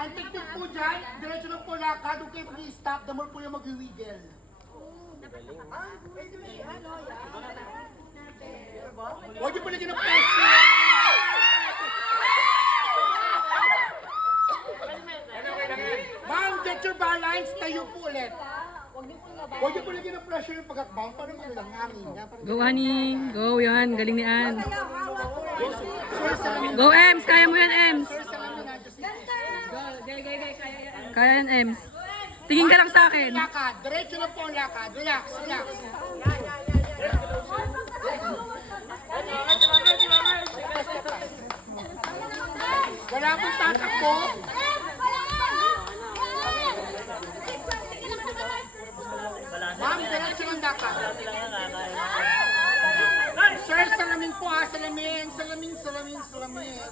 Ang technique po dyan, diretso lang po lakad, huwag kayo mag-i-stop, the more po yung mag-wiggle. Huwag niyo po lagyan ng pressure! Ma'am, get your balance, tayo po ulit. Huwag niyo po lagyan ng pressure yung pag-akbang, parang ano lang, hangin. Go, honey. Go, yan. Galing ni Ann. Go, Ems. Kaya mo yan, Ems. Kaya yan, Ems. Tingin ka lang sa akin. Lakad, diretso lang po ang lakad. Relax, relax. Wala pong tatakbo. Ma'am, diretso lang lakad. Sir, salamin po ha, salamin, salamin, salamin, salamin.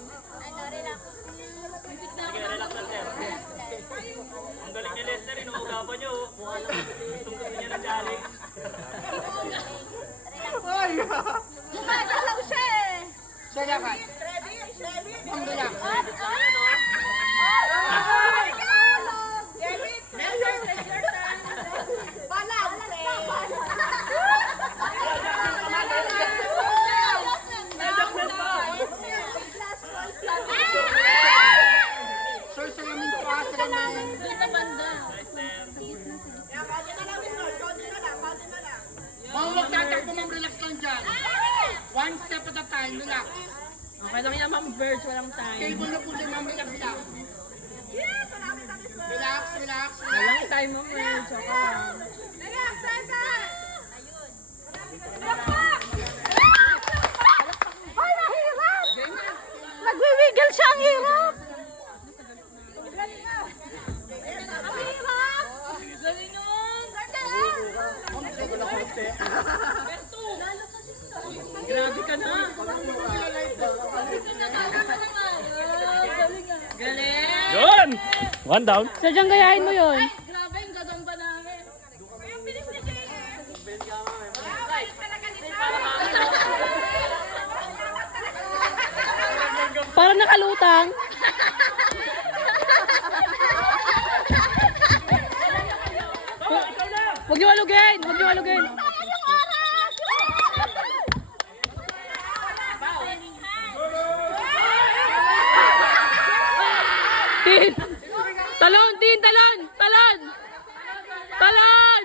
Ang galing ni Lester, inuugapan nyo. Gusto niya ng challenge. Ay! Gumagalaw siya eh. Sir, lakad. Ang relax. Sir, salamin po ha, salamin. Ma'am, huwag tatakbo, ma'am, relax lang dyan. One step at a time, relax. Okay lang yan, Ma'am Birds. Walang time. Table na po dyan, ma'am, relax lang. Relax, relax, relax. Walang time, Ma'am Birds. Okay lang. Ay, mahirap! Nagwiwiggle siya, ang hirap! Ang hirap! Galing nun! Grabe ka na. Galing. Yun! One down. Sadyang gayahin mo yun. Grabe, yung gadong ba namin? Yung bilis ni JM! Parang nakalutang. Huwag niyo alugin. Huwag niyo alugin. Tin! Talon! Tin! Talon! Talon! Talon!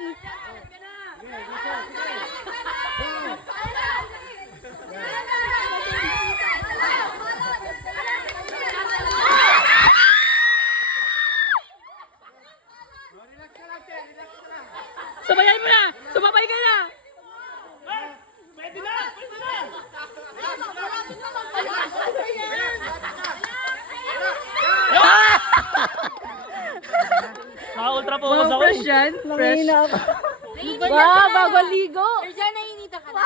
Sabayan mo na! Sumabay ka na! Pwede na! Pwede na! Naka-ultra focus ako. Fresh yan? Fresh. Wow, bago ligo. Diyan, nainita ka na.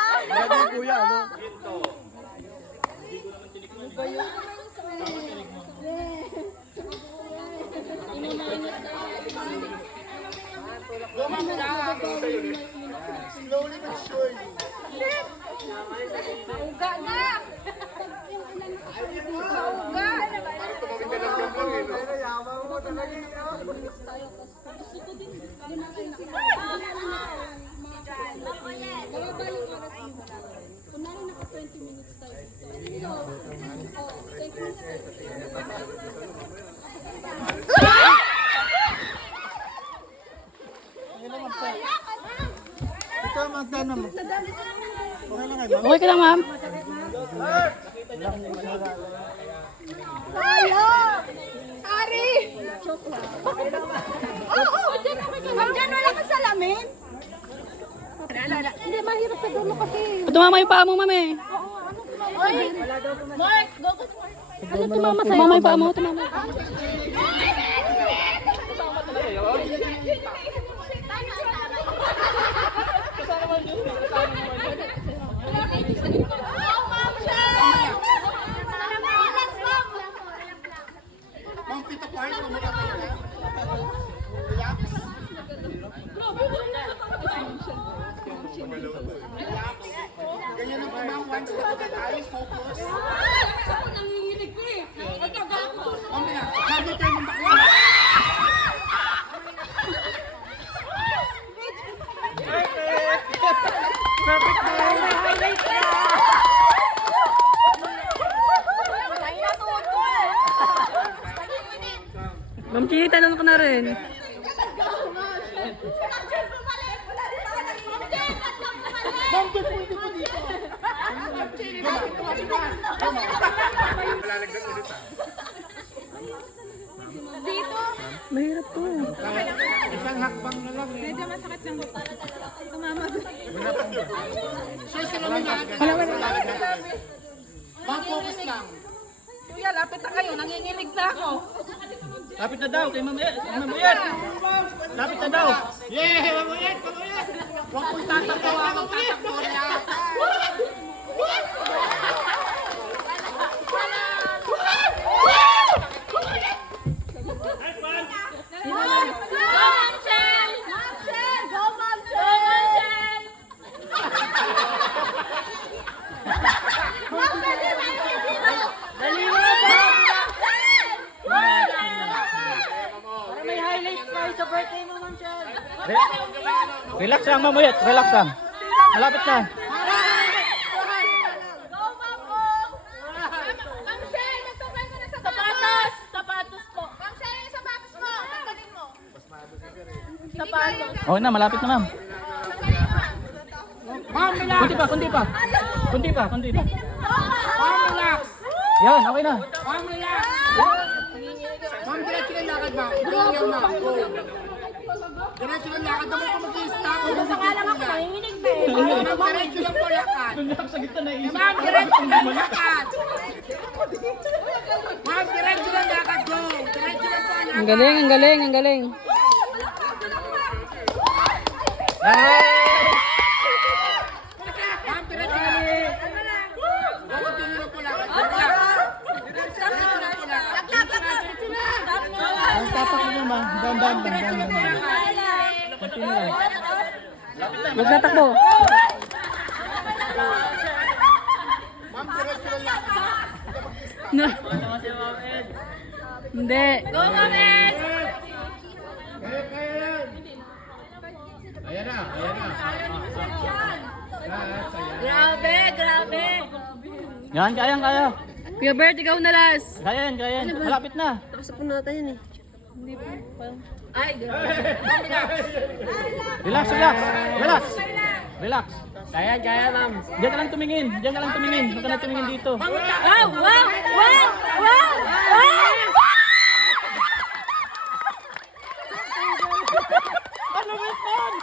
Go, ma'am, relax. Slowly but surely. Uga na! Uga! Ito, magdano mo. Okay ka lang, ma'am? Hello! Ari! Oo, dyan ako dyan. Ma'am, dyan wala kang salamin. Hindi, mahirap sa dulo kasi. Tumama yung paa mo, ma'am eh. Oy! Mark, go ka. Ano tumama sa'yo? Tumama yung paa mo, tumama. Ma'am, feet apart. Kumula kayo na. Relax. Relax. Ganyan ang ma'am. One step at a time. Focus. Ako nanginginig ko eh. Ay, kagako. Ma'am, relax. Ma'am, turn mo back. Ma'am Chini, tanong ko na rin. Ma'am, pwede po dito. Dito. Mahirap to. Isang hakbang na lang eh. Medyo masakit yung tumama. Sir, salamin natin. Ma'am, focus lang. Kuya, lapit na kayo. Nanginginig na ako. Lapit na daw kay Mamuyet. Lapit na daw. Yeah, Mamuyet. Huwag po itatawa ang tatakbo niya. Relax lang Mamuyet, relax lang. Malapit na. Sapatos! Sapatos po. Ma'am Shell, yung sapatos mo. Tanggalin mo. Sapatos. Okay na, malapit na ma'am. Ma'am, relax. Kunti pa. Ma'am, relax. Yan, okay na. Ma'am, relax. Ma'am, diretso lang lakad, ma'am. Go yan, ma'am. Go. Diretso lang lakad. Dapat ko mag-i-stop. Ma'am, diretso lang po lakad. Sa gitna na isip. Ma'am, diretso lang lakad. Ma'am, diretso lang lakad. Go. Diretso lang po lakad. Ang galing, ang galing, ang galing. Ma'am, diretso lang. Continue lang po lakad. Relax. Diretso lang po lakad. Ang tapak mo naman. Down. Diretso lang po lakad. Continue lang. Huwag na takbo. Ma'am, diretso lang lakad. Na. Hindi. Go, Ma'am Ed! Grabe. Yan, kaya. Kuya Bert, ikaw na last. Kaya yan. Malapit na. Nakasapon natin yun eh. Relax. Kaya ma'am. Diyan ka lang tumingin. Huwag ka na tumingin dito. Wow! Ano wait nun?